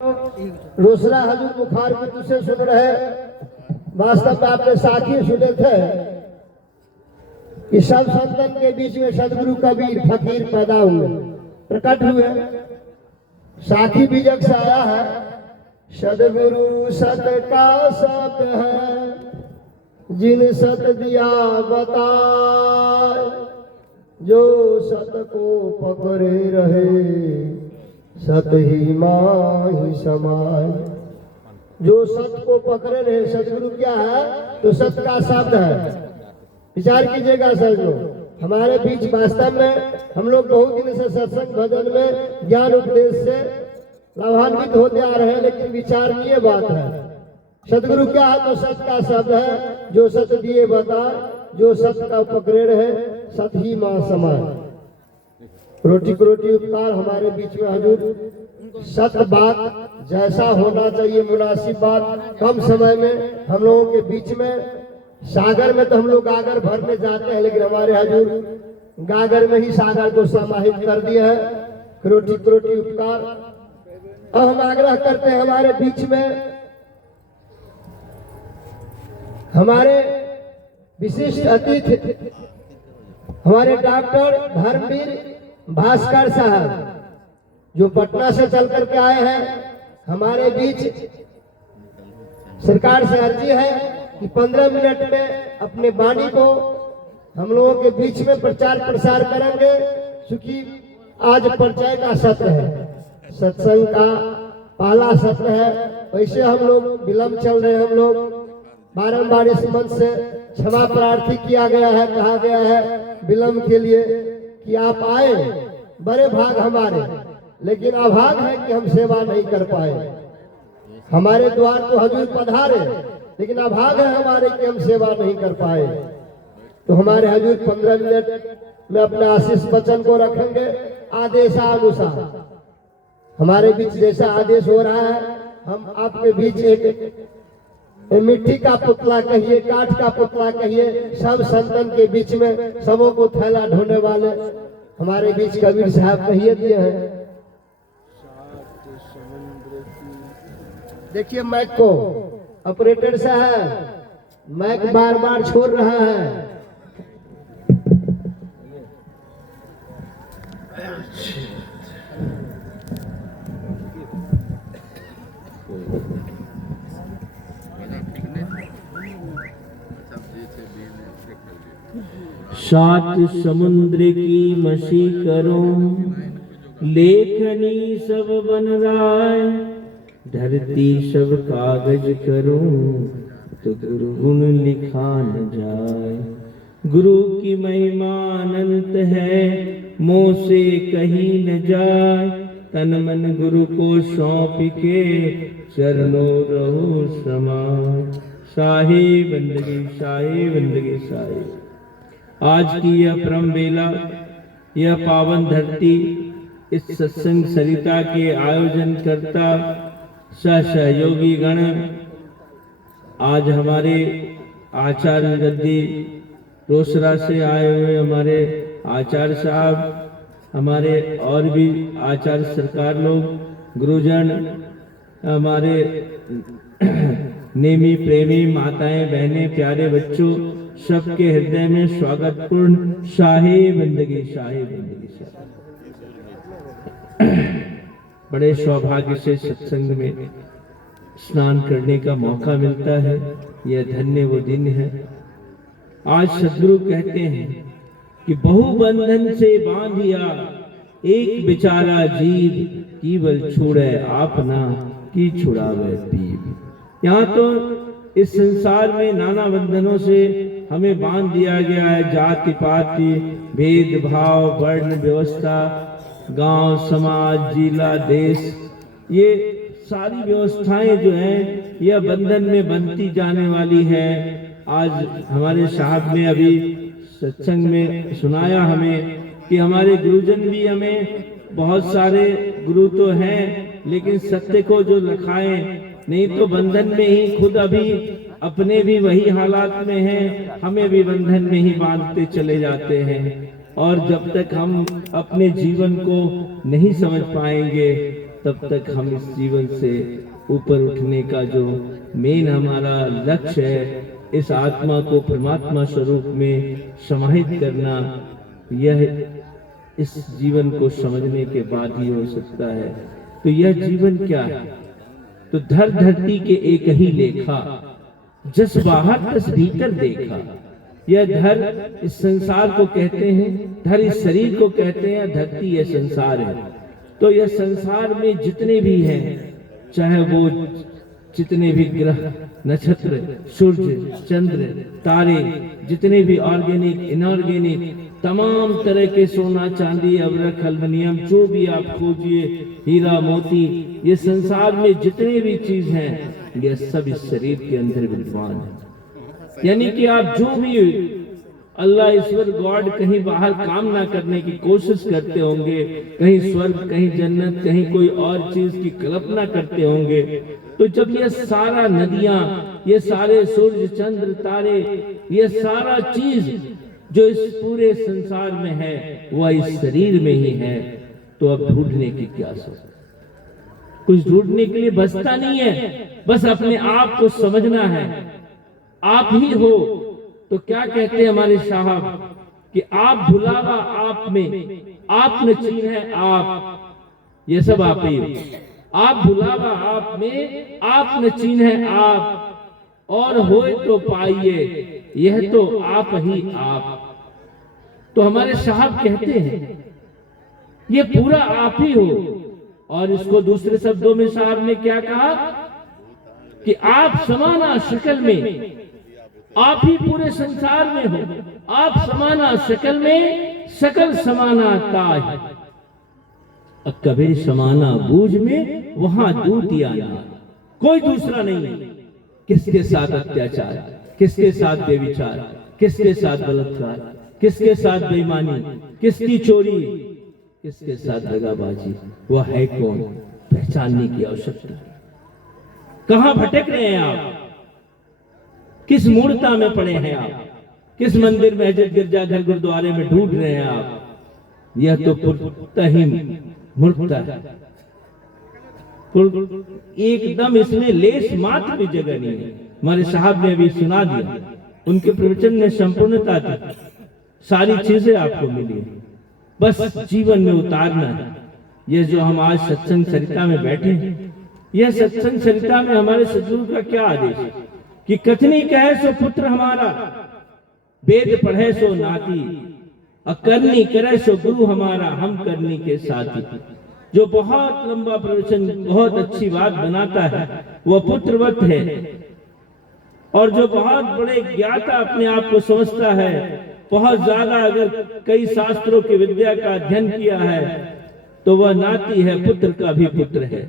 रोसड़ा हजूर बुखार की तुझसे सुन रहे। वास्तव में आपने साखी सुने थे कि सब संतन के बीच में सदगुरु कबीर फकीर पैदा हुए, प्रकट हुए। साखी बीजक से आया है, सदगुरु सत का सत है, जिन सत दिया बताए, जो सत को पकड़े रहे, सत ही माही समाय। जो सत को पकड़े रहे, सदगुरु क्या है? तो सत का शब्द है। विचार कीजिएगा सर लोग, हमारे बीच वास्तव में हम लोग बहुत दिन से सत्संग भजन में ज्ञान उपदेश से लाभान्वित होते आ रहे हैं, लेकिन विचारणीय बात है। सदगुरु क्या है? तो सत का शब्द है, जो सत दिए बता, जो सत का पकड़े रहे, सत ही मां समाय। रोटी को रोटी उपकार हमारे बीच में हजूर सत बात जैसा होना चाहिए, मुनासिब बात, कम समय में हम लोगों के बीच में। सागर में तो हम लोग गागर भरने जाते हैं, लेकिन हमारे हजूर गागर में ही सागर को समाहित कर दिए है। रोटी को रोटी उपकार। अब हम आग्रह करते हैं हमारे बीच में हमारे विशिष्ट अतिथि हमारे डॉक्टर धर्मवीर भास्कर साहब, जो पटना से चल करके आए हैं हमारे बीच। सरकार से अर्जी है कि 15 मिनट में अपने वाणी को हम लोगों के बीच में प्रचार प्रसार करेंगे, क्योंकि आज परिचय का सत्र है, सत्संग का पहला सत्र है। वैसे हम लोग विलंब चल रहे हैं, हम लोग बारंबार इस मंच से क्षमा प्रार्थी किया गया है, कहा गया है विलंब के लिए कि आप आए, बड़े भाग हमारे, लेकिन अभाग है कि हम सेवा नहीं कर पाए। हमारे द्वार तो हजूर पधारे, लेकिन अभाग है हमारे कि हम सेवा नहीं कर पाए। तो हमारे हजूर 15 मिनट में अपने आशीष वचन को रखेंगे आदेशानुसार। हमारे बीच जैसा आदेश हो रहा है, हम आपके बीच एक मिट्टी का पुतला कहिए, काठ का पुतला कहिए, सब संतन के बीच में सबों को थैला ढोने वाले हमारे बीच कबीर साहब कहिए दिए हैं। देखिए मैक को ऑपरेटर साहब मैक बार बार छोड़ रहा है। सात समुद्र की मसी करो, लेखनी सब बन राय, धरती सब कागज करो, तो गुरु गुण लिखा न जाए। गुरु की महिमा अनंत है, मोह से कहीं न जाए, तन मन गुरु को सौंप के, चरणों रहो समाए। शाही बंदगी, शाही बंदगी, शाही। आज की यह परम बेला, यह पावन धरती, इस सत्संग सरिता के आयोजन करता सहयोगी गण, आज हमारे आचार्य गद्दी रोसड़ा से आए हुए हमारे आचार्य साहब, हमारे और भी आचार्य सरकार लोग, गुरुजन, हमारे नेमी प्रेमी माताएं बहनें प्यारे बच्चों, सबके हृदय में स्वागतपूर्ण शाही बंदगी, शाही बंदगी, शाही। बड़े सौभाग्य से सत्संग में स्नान करने का मौका मिलता है, यह धन्य वो दिन है। आज सदगुरु कहते हैं कि बहुबंधन से बांधिया, एक बेचारा जीव, केवल छुड़े आपना, की छुड़ावे पीव। यहाँ तो इस संसार में नाना बंधनों से हमें बांध दिया गया है। जाति पाति, भेदभाव, वर्ण व्यवस्था, गांव समाज, जिला देश, ये सारी व्यवस्थाएं जो हैं यह बंधन में बनती जाने वाली है। आज हमारे साहब ने अभी सत्संग में सुनाया हमें कि हमारे गुरुजन भी हमें, बहुत सारे गुरु तो हैं, लेकिन सत्य को जो लखाएं, नहीं तो बंधन में ही खुद अभी अपने भी वही हालात में हैं, हमें भी बंधन में ही बांधते चले जाते हैं। और जब तक हम अपने जीवन को नहीं समझ पाएंगे, तब तक हम इस जीवन से ऊपर उठने का जो मेन हमारा लक्ष्य है, इस आत्मा को परमात्मा स्वरूप में समाहित करना, यह इस जीवन को समझने के बाद ही हो सकता है। तो यह जीवन क्या है? तो धर धरती के एक ही लेखा, जस बाहर तस भीतर देखा। यह धर इस संसार को कहते हैं, धर इस शरीर को कहते हैं, धरती यह संसार है। तो यह संसार में जितने भी हैं, चाहे वो जितने भी ग्रह, नक्षत्र, सूर्य, चंद्र, तारे, जितने भी ऑर्गेनिक, इनऑर्गेनिक, तमाम तरह के सोना, चांदी, अवरक, एल्युमिनियम, जो भी आप खोजिए, हीरा, मोती, ये संसार में जितने भी चीज हैं, ये सब इस शरीर के अंदर विद्यमान है। यानी कि आप जो भी अल्लाह, ईश्वर, गॉड कहीं बाहर काम ना करने की कोशिश करते होंगे, कहीं स्वर्ग, कहीं जन्नत, कहीं कोई और चीज की कल्पना करते होंगे, तो जब ये सारा नदियां, ये सारे सूर्य, चंद्र, तारे, ये सारा चीज जो इस पूरे संसार में है, वह इस शरीर में ही है, तो अब ढूंढने की क्या सोच? कुछ ढूंढने के लिए बचता नहीं है, बस अपने आप को समझना है। आप ही हो। तो क्या कहते हैं हमारे साहब कि आप भुलावा आप में, आप न चीन है आप, ये सब आप ही हो। आप भुलावा आप में, आप न चीन है आप, और होए तो पाइए, यह तो आप ही आप। तो हमारे साहब कहते हैं ये पूरा आप ही हो। और इसको दूसरे शब्दों में साहब ने क्या कहा कि आप समाना शक्ल में, आप ही पूरे संसार में हो। आप समाना शक्ल में, शकल समाना ताज। अब कबीर समाना बूझ में, वहां दूतियाना, कोई दूसरा नहीं। किसके साथ अत्याचार, किसके साथ बेविचार, किसके साथ बलात्कार, किसके साथ बेईमानी, किसकी चोरी, किसके साथ दगाबाजी, वह है कौन? पहचानने की आवश्यकता है। कहां भटक रहे हैं आप? किस मूर्ता में पड़े हैं आप? किस मंदिर, मस्जिद, गिरजाघर, गुरुद्वारे में ढूंढ रहे हैं आप? यह तो पुरतहीन मूर्खता है। एकदम इसमें लेश मात्र भी जगह नहीं है। हमारे साहब ने अभी सुना दिया, उनके प्रवचन में संपूर्णता थी, सारी चीजें आपको मिली, बस जीवन में उतारना है। यह जो हम आज सत्संग सरिता में बैठे हैं, यह सत्संग सरिता में हमारे सदगुरु का क्या आदेश है कि कथनी कहे सो पुत्र हमारा, वेद पढ़े सो नाती, अकरनी करे सो गुरु हमारा, हम करनी के साथी। जो बहुत लंबा प्रवचन, बहुत अच्छी बात बनाता है, वह पुत्रवत है। और जो बहुत बड़े ज्ञाता अपने आप को समझता है, बहुत ज्यादा अगर कई शास्त्रों की विद्या का अध्ययन किया है, तो वह नाती है, पुत्र का भी पुत्र है,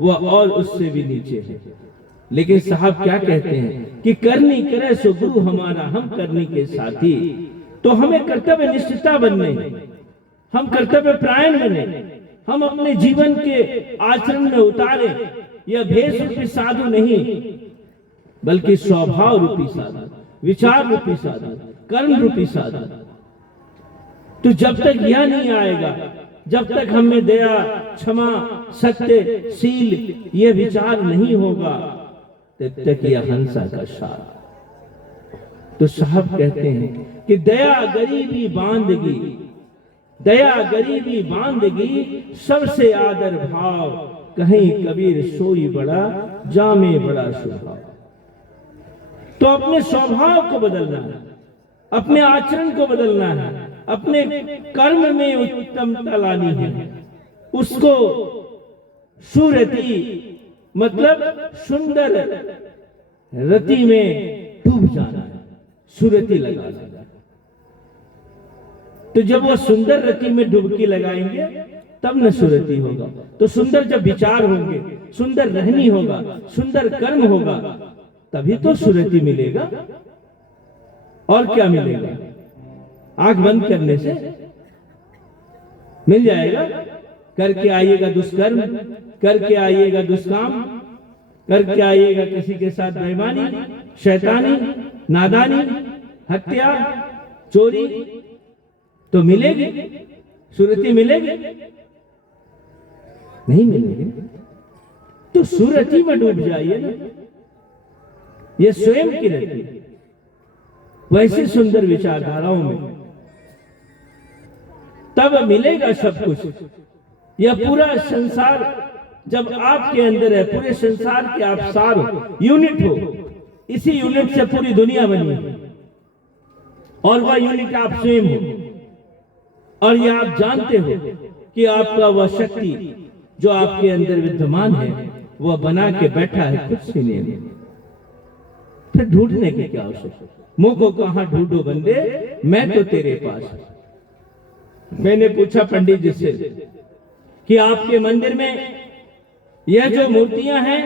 वह और उससे भी नीचे है। लेकिन साहब क्या कहते हैं कि करनी करे सो गुरु हमारा, हम करनी के साथी। तो हमें कर्तव्य निष्ठता बनने, हम कर्तव्य प्रायण बने, हम अपने जीवन के आचरण में उतारे। यह भेष रूपी साधु नहीं, बल्कि स्वभाव रूपी साधु, विचार रूपी साधु, कर्म रूपी साधु। तो जब तक यह नहीं आएगा, जब तक हमें दया, क्षमा, सत्य, शील, यह विचार नहीं होगा, तब तक यह हंसा का साथ। तो साहब कहते हैं कि दया गरीबी बांधगी, दया गरीबी बांधगी, सबसे आदर भाव, कहीं कबीर सोई बड़ा, जामे बड़ा स्वभाव। तो अपने स्वभाव को बदलना है, अपने आचरण को बदलना है, अपने कर्म में उत्तमता लानी है। उसको सुरति मतलब सुंदर रति में डूब जाना है, सुरति लगाना है। तो जब वो सुंदर रति में डुबकी लगाएंगे, तब न सुरति होगा। तो सुंदर जब विचार होंगे, सुंदर रहनी होगा, सुंदर कर्म होगा, तभी तो सुरति मिलेगा। और क्या मिलेगा? आंख बंद करने से मिल जाएगा। करके आइएगा दुष्कर्म, करके आइएगा दुष्काम, करके आइएगा किसी के साथ बेईमानी, शैतानी, नादानी, हत्या, चोरी, तो मिलेगी, सुरति मिलेगी। नहीं मिलेंगे तो सूरती में डूब जाइए ना। ये स्वयं की रहती है। वैसे सुंदर विचारधाराओं में तब मिलेगा सब कुछ। यह पूरा संसार जब आपके अंदर है, पूरे संसार के आप सार हो, यूनिट हो। इसी यूनिट से पूरी दुनिया बनी है और वह यूनिट आप स्वयं हो। और यह आप जानते हो कि आपका वह शक्ति जो आपके अंदर विद्यमान है वह बना के बैठा है कुछ भी नहीं। फिर ढूंढने की क्या आवश्यकता? मुंह को कहां ढूंढो बंदे, मैं तो तेरे पास। मैंने पूछा पंडित जी से कि आपके मंदिर में यह जो मूर्तियां हैं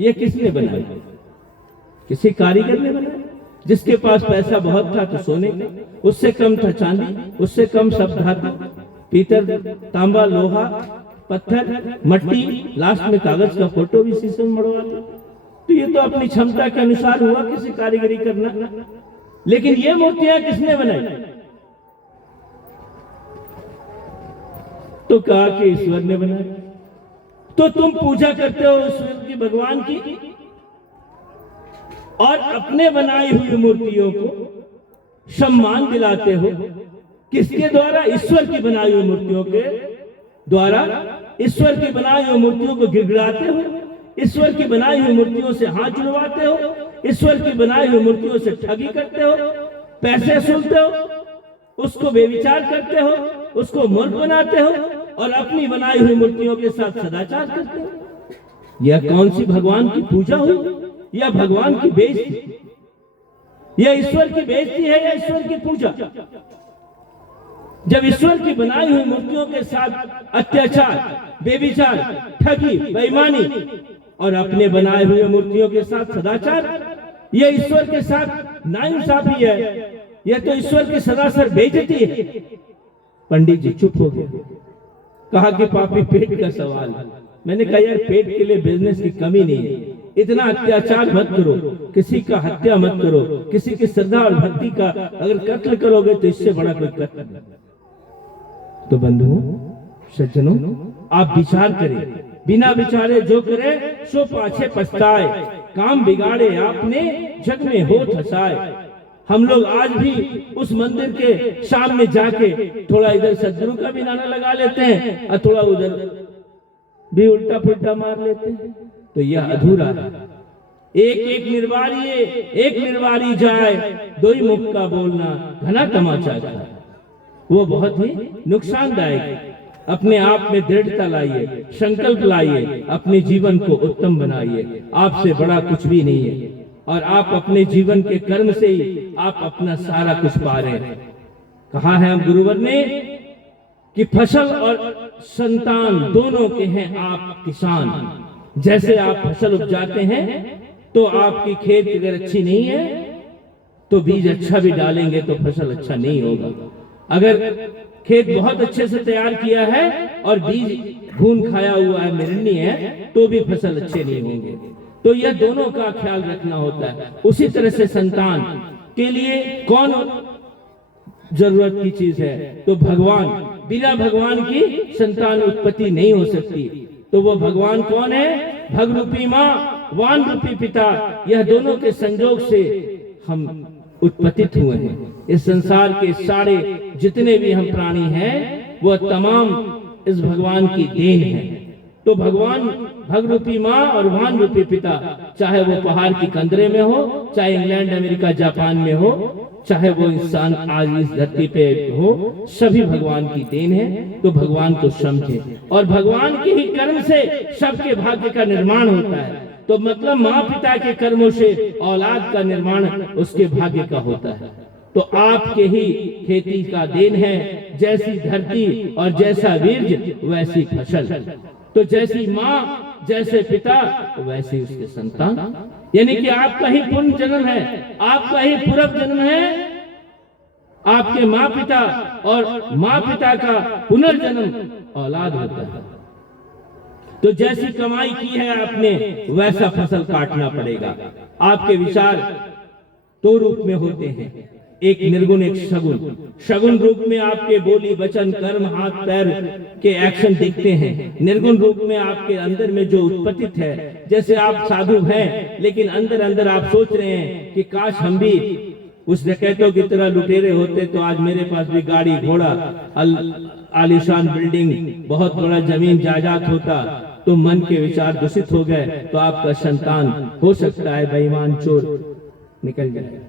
ये किसने बनाई? किसी कारीगर ने बनाई। जिसके पास पैसा बहुत था तो सोने का, उससे कम था चांदी, उससे कम सब धातु, पीतल, तांबा, लोहा, पत्थर, मट्टी, लास्ट में कागज का फोटो भी शीशे में मड़वा दिया। तो ये तो अपनी क्षमता के अनुसार हुआ किसी कारीगरी करना। लेकिन ये मूर्तियां किसने बनाई? तो कहा कि ईश्वर ने बनाई। तो तुम पूजा करते हो ईश्वर की, भगवान की, और अपने बनाई हुई मूर्तियों को सम्मान दिलाते हो। किसके द्वारा? ईश्वर की बनाई हुई मूर्तियों के द्वारा। ईश्वर की बनाई हुई मूर्तियों को गिड़गिड़ाते हो, ईश्वर की बनाई हुई मूर्तियों से हाथ जुड़वाते हो, ईश्वर की बनाई हुई मूर्तियों से ठगी करते हो, पैसे सुनते हो, उसको बेविचार करते हो, उसको मूर्ख बनाते हो और अपनी बनाई हुई मूर्तियों के साथ सदाचार करते हो। यह कौन सी भगवान की पूजा हुई? यह भगवान की बेइज्जती, यह ईश्वर की बेइज्जती है या ईश्वर की पूजा? जब ईश्वर की बनाई हुई मूर्तियों के साथ अत्याचार, बेविचार, ठगी, बेईमानी और अपने बनाए हुए मूर्तियों के साथ सदाचार, यह ईश्वर के साथ नाइंसाफी है। यह तो ईश्वर की सरासर बेइज्जती है। पंडित जी चुप हो गए। कहा कि पापी पेट का सवाल है। मैंने कहा यार पेट के लिए बिजनेस की कमी नहीं है, इतना अत्याचार मत करो, किसी का हत्या मत करो, किसी की श्रद्धा और भक्ति का अगर कत्ल करोगे तो इससे बड़ा कोई कत्ल नहीं। तो बंधुओं, सज्जनों, आप विचार करें। बिना विचारे जो करे सो पाछे पछताए, काम बिगाड़े आपने जग में होत हंसाए। हम लोग आज भी उस मंदिर के सामने जाके थोड़ा इधर सदगुरु का भी नारा लगा लेते हैं और थोड़ा उधर भी उल्टा पुल्टा मार लेते हैं। तो यह अधूरा है। एक एक निर्वारी जाए, दो ही मुख का बोलना घना तमाचा जाए। वो बहुत ही नुकसानदायक है। अपने आप में दृढ़ता लाइए, संकल्प लाइए, अपने जीवन को उत्तम बनाइए। आपसे बड़ा कुछ भी नहीं है और आप अपने जीवन के कर्म से ही आप अपना सारा कुछ पा रहे हैं। कहा है हम गुरुवर ने कि फसल और संतान दोनों के हैं आप किसान। जैसे आप फसल उपजाते हैं तो आपकी खेत अगर अच्छी नहीं है तो बीज अच्छा भी डालेंगे तो फसल अच्छा नहीं होगा। अगर खेत बहुत अच्छे से तैयार किया है और बीज घून खाया हुआ है, मिरनी है, तो भी फसल अच्छे नहीं होंगे। तो यह दोनों का ख्याल रखना होता है। उसी तरह से संतान के लिए कौन जरूरत की चीज है? तो भगवान। बिना भगवान की संतान उत्पत्ति नहीं हो सकती। तो वो भगवान कौन है? भग रूपी माँ, वान रूपी पिता। यह दोनों के संयोग से हम उत्पत्तित हुए हैं। इस संसार के सारे जितने भी हम प्राणी हैं वो तमाम इस भगवान की देन है। तो भगवान भग रूपी माँ और वान रूपी पिता, चाहे वो पहाड़ की कंदरे में हो, चाहे इंग्लैंड, अमेरिका, जापान में हो, चाहे वो इंसान आज इस धरती पे हो, सभी भगवान की देन है। तो भगवान को समझे और भगवान के ही कर्म से सबके भाग्य का निर्माण होता है। तो मतलब माँ पिता के कर्मों से औलाद का निर्माण उसके भाग्य का होता है। तो आपके ही खेती का देन है। जैसी धरती और जैसा बीज वैसी फसल। तो जैसी माँ, जैसे पिता, वैसे उसके संतान। यानी कि आपका ही पुण्य जन्म है, आपका ही पूर्व जन्म है। आपके माँ पिता और माँ पिता का पुनर्जन्म औलाद होता है। तो जैसी कमाई की है आपने वैसा फसल काटना पड़ेगा। आपके विचार दो रूप में होते हैं। एक निर्गुण एक सगुण। सगुण रूप में आपके बोली वचन कर्म हाथ पैर के एक्शन दिखते हैं। निर्गुण रूप में आपके अंदर में जो उत्पत्तित है, जैसे आप साधु हैं लेकिन अंदर अंदर आप सोच रहे हैं कि काश हम भी उस डकैतों की तरह लुटेरे होते तो आज मेरे पास भी गाड़ी घोड़ा आलीशान बिल्डिंग बहुत बड़ा जमीन जायदाद होता। तो मन के विचार दूषित हो गए तो आपका संतान हो सकता है बेईमान चोर निकल जाए।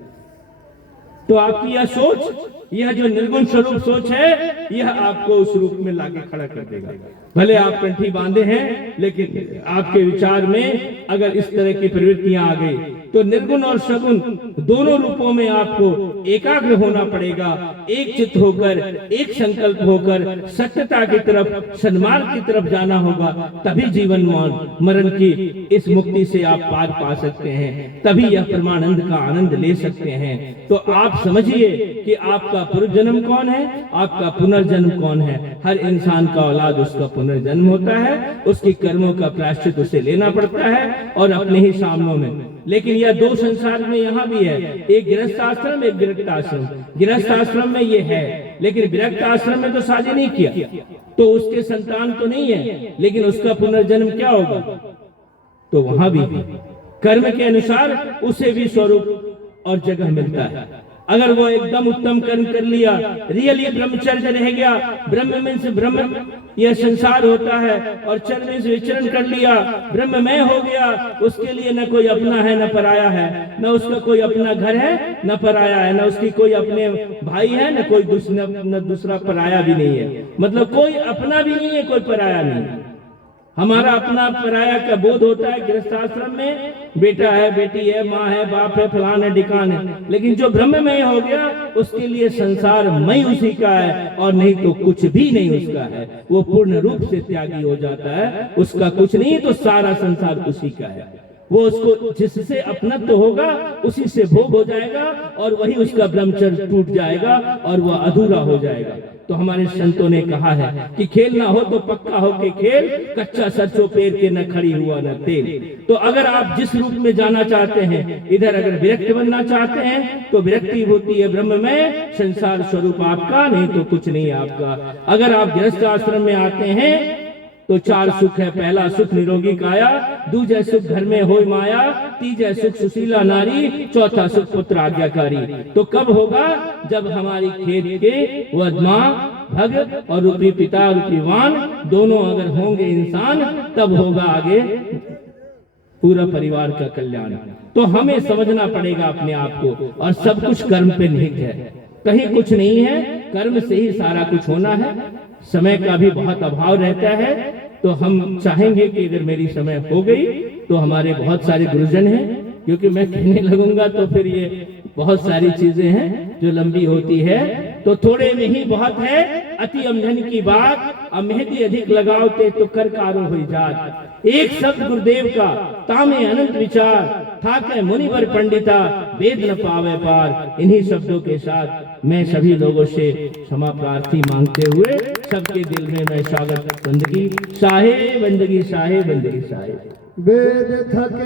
तो आपकी यह सोच, यह जो निर्गुण स्वरूप सोच है, यह आपको उस रूप में लाके खड़ा कर देगा। भले आप कंठी बांधे हैं लेकिन आपके विचार में अगर इस तरह की प्रवृत्तियां आ गई तो निर्गुण और सगुण दोनों रूपों में आपको एकाग्र होना पड़ेगा। एक चित्त होकर, एक संकल्प होकर सत्यता की तरफ, सन्मार्ग की तरफ जाना होगा। तभी जीवन मरण की इस मुक्ति से आप पार पा सकते हैं, तभी यह परमानंद का आनंद ले सकते हैं। तो आप समझिए कि आपका पूर्वजन्म कौन है, आपका पुनर्जन्म कौन है। हर इंसान का औलाद उसका पुनर्जन्म होता है, उसकी कर्मों का प्रायश्चित उसे लेना पड़ता है और अपने ही सामनों में। लेकिन यह दो संसार में यहाँ भी है, एक गृहस्थ आश्रम एक विरक्त आश्रम। गृहस्थ आश्रम में ये है लेकिन विरक्त आश्रम में तो शादी नहीं किया तो उसके संतान तो नहीं है, लेकिन उसका पुनर्जन्म क्या होगा? तो वहां भी कर्म के अनुसार उसे भी स्वरूप और जगह मिलता है। अगर वो एकदम उत्तम कर्म कर लिया, रियली ब्रह्मचर्य रह गया, ब्रह्म में से ब्रह्म यह संसार होता है, और चर्य में से विचरण कर लिया, ब्रह्ममय हो गया, उसके लिए न कोई अपना है न पराया है, न उसका कोई अपना घर है न पराया है, न उसकी कोई अपने भाई है न कोई दूसरा पराया भी नहीं है। मतलब कोई अपना भी नहीं है, कोई पराया नहीं है। हमारा अपना पराया का बोध होता है गृहस्थाश्रम में, बेटा है बेटी है माँ है बाप है फलान है ढिकान है। लेकिन जो ब्रह्ममय हो गया उसके लिए संसार मय उसी का है और नहीं तो कुछ भी नहीं उसका है। वो पूर्ण रूप से त्यागी हो जाता है, उसका कुछ नहीं तो सारा संसार उसी का है। वो उसको जिससे अपनत्व होगा उसी से भोग हो जाएगा और वही उसका ब्रह्मचर्य टूट जाएगा और वह अधूरा हो जाएगा। तो हमारे संतों ने कहा है कि खेल ना हो तो पक्का हो के खेल, कच्चा सरसों पेर के न खड़ी हुआ न तेल। तो अगर आप जिस रूप में जाना चाहते हैं, इधर अगर विरक्त बनना चाहते हैं तो विरक्ति होती है ब्रह्म में, संसार स्वरूप आपका, नहीं तो कुछ नहीं आपका। अगर आप गृहस्थ आश्रम में आते हैं तो चार सुख है। पहला सुख निरोगी काया, दूजा सुख घर में होय माया, तीजा सुख सुशीला नारी, चौथा सुख पुत्र आज्ञाकारी। तो कब होगा? जब हमारी खेत के वह माँ भगत और रूपी पिता रूपी वान दोनों अगर होंगे इंसान, तब होगा आगे पूरा परिवार का कल्याण। तो हमें समझना पड़ेगा अपने आप को, और सब कुछ कर्म पे निहित है, कहीं कुछ नहीं है, कर्म से ही सारा कुछ होना है। समय का भी बहुत अभाव रहता है, तो हम चाहेंगे कि अगर मेरी समय हो गई तो हमारे बहुत सारे गुरुजन हैं, क्योंकि मैं कहने लगूंगा तो फिर ये बहुत सारी चीजें हैं जो लंबी होती है, तो थोड़े में ही बहुत है। अति अमधन की बात, अब मेहंदी अधिक लगाओते तो कर कारो हो जात। एक शब्द गुरुदेव का तामे अनंत विचार, ठाके मुनिवर पंडिता वेद न पावे पार। इन्हीं शब्दों के साथ मैं सभी लोगों से क्षमा प्रार्थी मांगते हुए सबके दिल में मैं स्वागत बंदगी शाहे बंदगी शाहे बंदगी शाहे। वेद थके